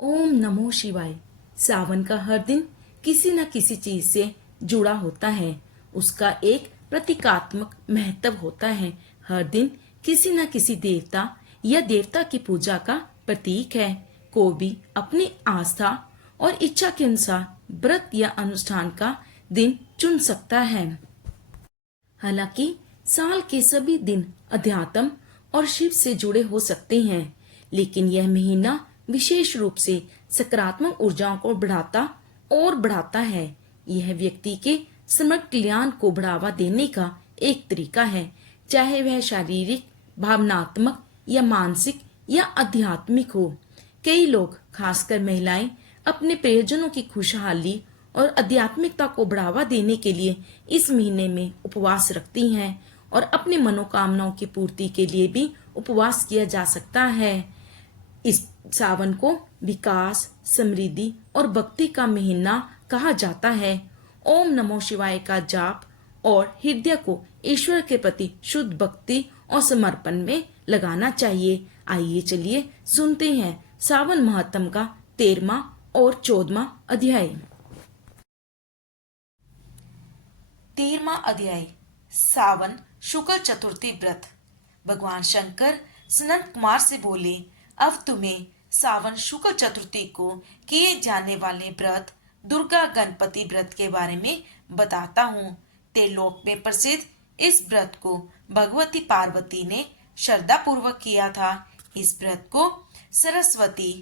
ओम नमो शिवाय। सावन का हर दिन किसी न किसी चीज से जुड़ा होता है। उसका एक प्रतीकात्मक महत्व होता है। हर दिन किसी न किसी देवता या देवता की पूजा का प्रतीक है। कोई भी अपनी आस्था और इच्छा के अनुसार व्रत या अनुष्ठान का दिन चुन सकता है। हालांकि साल के सभी दिन अध्यात्म और शिव से जुड़े हो सकते हैं, लेकिन यह महीना विशेष रूप से सकारात्मक ऊर्जाओं को बढ़ाता है। यह व्यक्ति के समग्र कल्याण को बढ़ावा देने का एक तरीका है, चाहे वह शारीरिक, भावनात्मक या मानसिक या आध्यात्मिक हो। कई लोग, खासकर महिलाएं, अपने प्रियजनों की खुशहाली और आध्यात्मिकता को बढ़ावा देने के लिए इस महीने में उपवास रखती हैं, और अपने मनोकामनाओं की पूर्ति के लिए भी उपवास किया जा सकता है। इस सावन को विकास, समृद्धि और भक्ति का महीना कहा जाता है। ओम नमो शिवाय का जाप और हृदय को ईश्वर के प्रति शुद्ध भक्ति और समर्पण में लगाना चाहिए। आइए चलिए सुनते हैं सावन महात्म का 13वां और 14वां अध्याय। 13वां अध्याय, सावन शुक्ल चतुर्थी व्रत। भगवान शंकर सनत कुमार से बोले, अब तुम्हें सावन शुक्ल चतुर्थी को किए जाने वाले व्रत दुर्गा गणपति व्रत के बारे में बताता हूँ। त्रिलोक में प्रसिद्ध इस व्रत को भगवती पार्वती ने श्रद्धा पूर्वक किया था। इस व्रत को सरस्वती,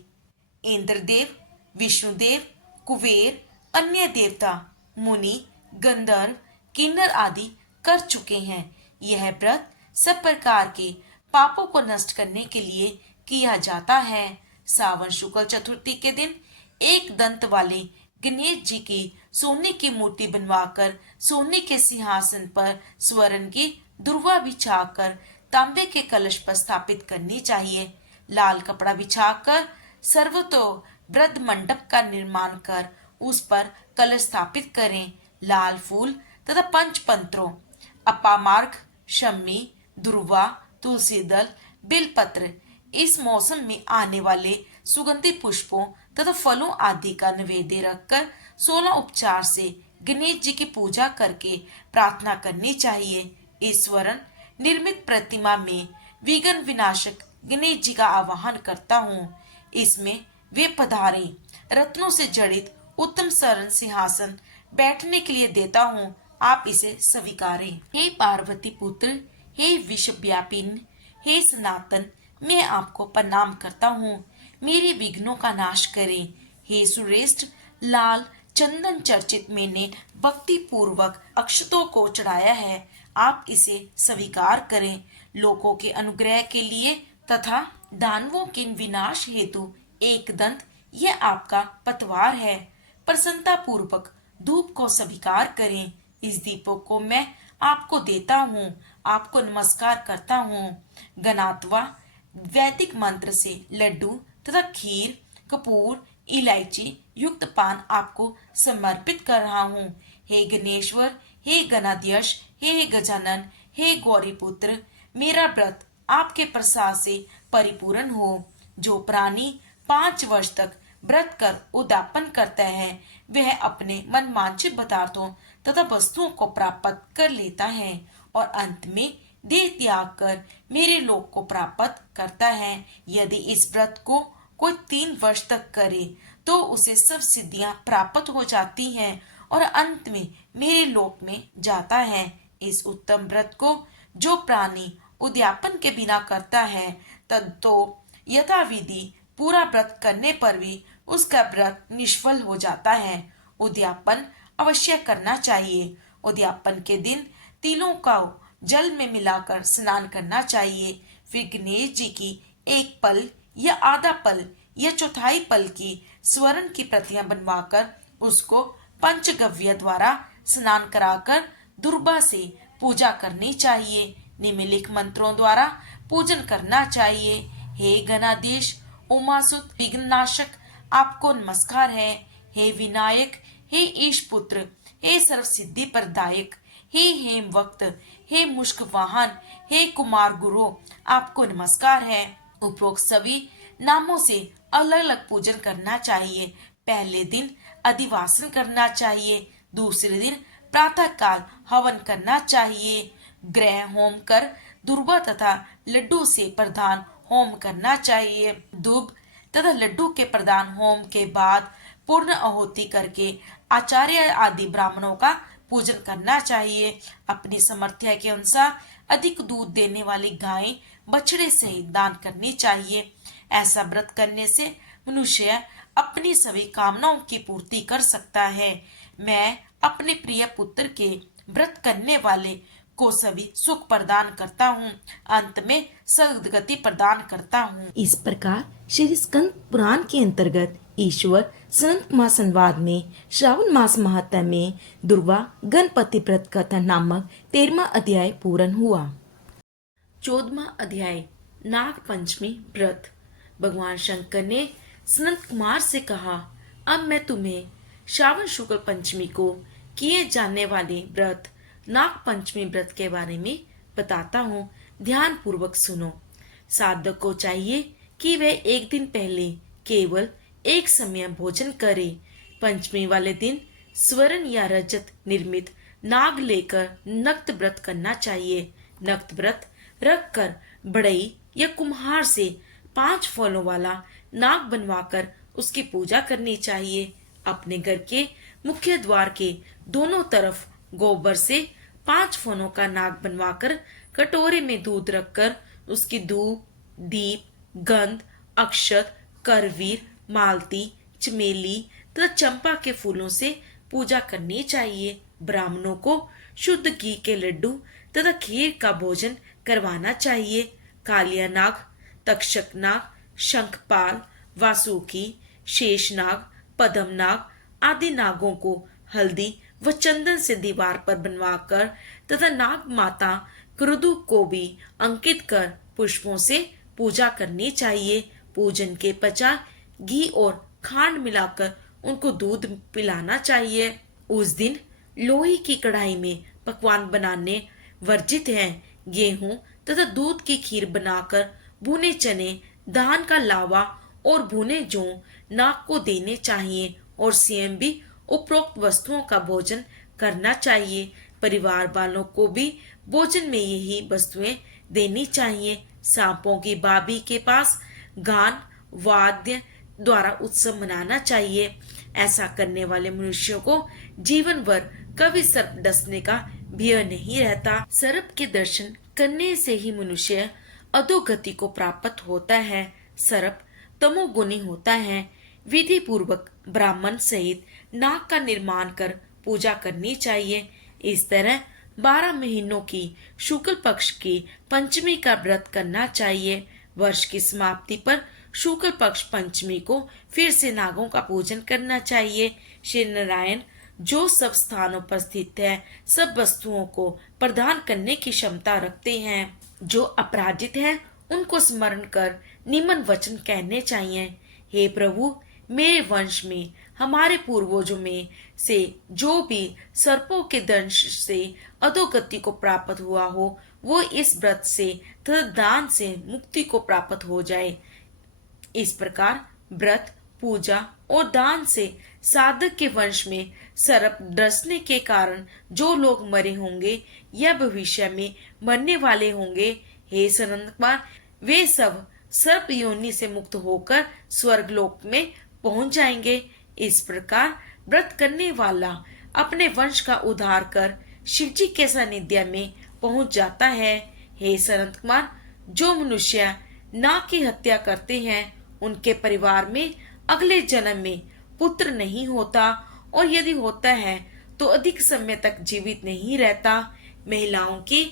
इंद्रदेव, विष्णुदेव, कुबेर, अन्य देवता, मुनि, गंधर्व, किन्नर आदि कर चुके हैं। यह व्रत सब प्रकार के पापों को नष्ट करने के लिए किया जाता है। सावन शुक्ल चतुर्थी के दिन एक दंत वाले गणेश जी की सोने की मूर्ति बनवाकर सोने के सिंहासन पर स्वर्ण की दुर्वा बिछाकर तांबे के कलश पर स्थापित करनी चाहिए। लाल कपड़ा बिछाकर सर्वतो वृद्ध मंडप का निर्माण कर उस पर कलश स्थापित करें। लाल फूल तथा पंचपंत्रों, अपामार्ग, शम्मी, दुर्वा, तुलसी दल, बिलपत्र, इस मौसम में आने वाले सुगंधित पुष्पों तथा फलों आदि का नैवेद्य रखकर 16 उपचार से गणेश जी की पूजा करके प्रार्थना करनी चाहिए। ईश्वरन निर्मित प्रतिमा में विघ्न विनाशक गणेश जी का आवाहन करता हूँ। इसमें वे पधारे रत्नों से जड़ित उत्तम शरण सिंहासन बैठने के लिए देता हूँ, आप इसे स्वीकारें। हे पार्वती पुत्र, हे विश्वव्यापिन, हे सनातन, मैं आपको प्रणाम करता हूँ। मेरे विघ्नों का नाश करें। हे सुरेष्ठ, लाल चंदन चर्चित मैंने भक्ति पूर्वक अक्षतों को चढ़ाया है, आप इसे स्वीकार करें। लोगों के अनुग्रह के लिए तथा दानवों के विनाश हेतु एक दंत यह आपका पतवार है। प्रसन्नता पूर्वक धूप को स्वीकार करें। इस दीपों को मैं आपको देता हूँ, आपको नमस्कार करता हूँ। गणात्वा वैदिक मंत्र से लड्डू तथा खीर, कपूर, इलायची युक्त पान आपको समर्पित कर रहा हूँ। हे गणेश्वर, हे गणाध्यक्ष, हे गजानन, हे गौरीपुत्र, मेरा व्रत आपके प्रसाद से परिपूर्ण हो। जो प्राणी 5 वर्ष तक व्रत कर उद्यापन करता है, वह अपने मनवांछित पदार्थों तथा वस्तुओं को प्राप्त कर लेता है और अंत में देह त्याग कर मेरे लोक को प्राप्त करता है। यदि इस व्रत को कोई 3 वर्ष तक करे तो उसे सब सिद्धियां प्राप्त हो जाती हैं और अंत में मेरे लोक में जाता है। इस उत्तम व्रत को जो प्राणी उद्यापन के बिना करता है, तब तो यथाविधि पूरा व्रत करने पर भी उसका व्रत निष्फल हो जाता है। उद्यापन अवश्य करना चाहिए। उद्यापन के दिन तिलों का जल में मिलाकर स्नान करना चाहिए। फिर गणेश जी की एक पल या आधा पल या चौथाई पल की स्वर्ण की प्रतियां बनवाकर उसको पंचगव्य द्वारा स्नान कराकर दुर्वा से पूजा करनी चाहिए। निम्नलिखित मंत्रों द्वारा पूजन करना चाहिए। हे गणाधीश, उमासुत, विघ्ननाशक, आपको नमस्कार है। हे विनायक, हे ईश पुत्र, हे सर्व सिद्धि प्रदायक, हे हेम वक्त, हे मुष्क वाहन, हे कुमार गुरु, आपको नमस्कार है। उपरोक्त सभी नामों से अलग अलग पूजन करना चाहिए। पहले दिन अधिवासन करना चाहिए, दूसरे दिन प्रातः काल हवन करना चाहिए। ग्रह होम कर दुर्वा तथा लड्डू से प्रधान होम करना चाहिए। दुब तथा लड्डू के प्रदान होम के बाद पूर्ण आहुति करके आचार्य आदि ब्राह्मणों का पूजन करना चाहिए। अपनी समर्थ्य के अनुसार अधिक दूध देने वाली गाय बछड़े सहित दान करनी चाहिए। ऐसा व्रत करने से मनुष्य अपनी सभी कामनाओं की पूर्ति कर सकता है। मैं अपने प्रिय पुत्र के व्रत करने वाले को सभी सुख प्रदान करता हूँ, अंत में सदगति प्रदान करता हूँ। इस प्रकार श्री स्कंद पुराण के अंतर्गत ईश्वर संत कुमार संवाद में श्रावण मास महात्म्य में दुर्वा गणपति व्रत कथा नामक 13वां अध्याय पूर्ण हुआ। 14वां अध्याय नाग पंचमी व्रत। भगवान शंकर ने सनत कुमार से कहा, अब मैं तुम्हें श्रावण शुक्ल पंचमी को किए जाने वाले व्रत नाग पंचमी व्रत के बारे में बताता हूँ, ध्यान पूर्वक सुनो। साधक को चाहिए कि वह एक दिन पहले केवल एक समय भोजन करे। पंचमी वाले दिन स्वर्ण या रजत निर्मित नाग लेकर नक्त व्रत करना चाहिए। नक्त व्रत रख कर बढ़ई या कुम्हार से 5 फलों वाला नाग बनवाकर उसकी पूजा करनी चाहिए। अपने घर के मुख्य द्वार के दोनों तरफ गोबर से 5 फलों का नाग बनवाकर कटोरे में दूध रखकर उसकी धूप, दीप, गंध, अक्षत, करवीर, मालती, चमेली तथा चंपा के फूलों से पूजा करनी चाहिए। ब्राह्मणों को शुद्ध घी के लड्डू तथा खीर का भोजन करवाना चाहिए। कालिया नाग, तक्षक नाग, शंखपाल, वासुकी, शेषनाग, पद्मनाग आदि नागों को हल्दी व चंदन से दीवार पर बनवाकर तथा नाग माता क्रुदु को भी अंकित कर पुष्पों से पूजा करनी चाहिए। पूजन के पश्चात घी और खांड मिलाकर उनको दूध पिलाना चाहिए। उस दिन लोहे की कढ़ाई में पकवान बनाने वर्जित हैं। गेहूं तथा दूध की खीर बनाकर भुने चने, धान का लावा और भुने जौ नाग को देने चाहिए और स्वयं भी उपरोक्त वस्तुओं का भोजन करना चाहिए। परिवार वालों को भी भोजन में यही वस्तुएं देनी चाहिए। सांपों की बाबी के पास गान वाद्य द्वारा उत्सव मनाना चाहिए। ऐसा करने वाले मनुष्यों को जीवन भर कभी सर्प डसने का भय नहीं रहता। सर्प के दर्शन करने से ही मनुष्य अधोगति को प्राप्त होता है। सर्प तमोगुणी होता है। विधि पूर्वक ब्राह्मण सहित नाग का निर्माण कर पूजा करनी चाहिए। इस तरह 12 महीनों की शुक्ल पक्ष की पंचमी का व्रत करना चाहिए। वर्ष की समाप्ति पर शुक्ल पक्ष पंचमी को फिर से नागों का पूजन करना चाहिए। श्री नारायण जो सब स्थानों पर स्थित है, सब वस्तुओं को प्रदान करने की क्षमता रखते हैं। जो अपराजित हैं, उनको स्मरण कर निमन वचन कहने चाहिए। हे प्रभु, मेरे वंश में हमारे पूर्वजों में से जो भी सर्पों के दंश से अधोगति को प्राप्त हुआ हो, वो इस व्रत से तथा दान से मुक्ति को प्राप्त हो जाए। इस प्रकार व्रत, पूजा और दान से साधक के वंश में सर्प डसने के कारण जो लोग मरे होंगे या भविष्य में मरने वाले होंगे, हे सनंद कुमार, वे सब सर्प योनि से मुक्त होकर स्वर्गलोक में पहुंच जाएंगे। इस प्रकार व्रत करने वाला अपने वंश का उद्धार कर शिवजी के सानिध्य में पहुंच जाता है। हे सनंद कुमार, जो मनुष्य नाग की हत्या करते हैं, उनके परिवार में अगले जन्म में पुत्र नहीं होता और यदि होता है तो अधिक समय तक जीवित नहीं रहता। महिलाओं की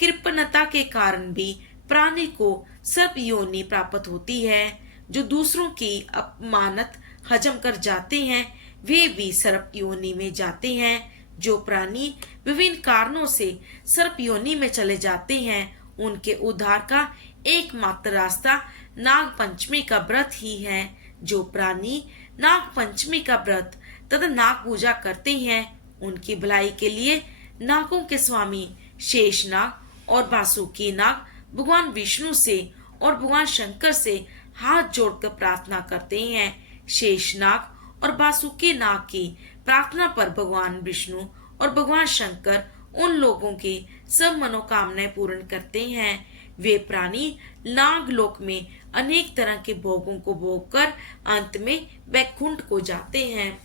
कृपणता के कारण भी प्राणी को सर्प योनि प्राप्त होती है। जो दूसरों की अपमानत हजम कर जाते हैं, वे भी सर्प योनि में जाते हैं। जो प्राणी विभिन्न कारणों से सर्प योनि में चले जाते हैं, उनके उद्धार का एकमात्र रास्ता नाग पंचमी का व्रत ही है। जो प्राणी नाग पंचमी का व्रत तथा नाग पूजा करते हैं, उनकी भलाई के लिए नागों के स्वामी शेषनाग और वासुकी नाग भगवान विष्णु से और भगवान शंकर से हाथ जोड़कर प्रार्थना करते हैं। शेषनाग और बासुकी नाग की प्रार्थना पर भगवान विष्णु और भगवान शंकर उन लोगों की सब मनोकामनाएं पूर्ण करते हैं। वे प्राणी नागलोक में अनेक तरह के भोगों को भोग कर अंत में वैकुंठ को जाते हैं।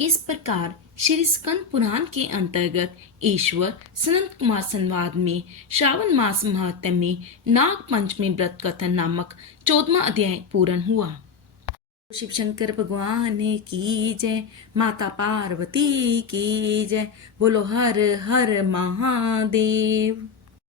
इस प्रकार श्री स्कंद पुराण के अंतर्गत ईश्वर सनत कुमार संवाद में श्रावण मास महात्म्य में नाग पंचमी व्रत कथन नामक 14वां अध्याय पूर्ण हुआ। शिव शंकर भगवान की जय, माता पार्वती की जय, बोलो हर हर महादेव।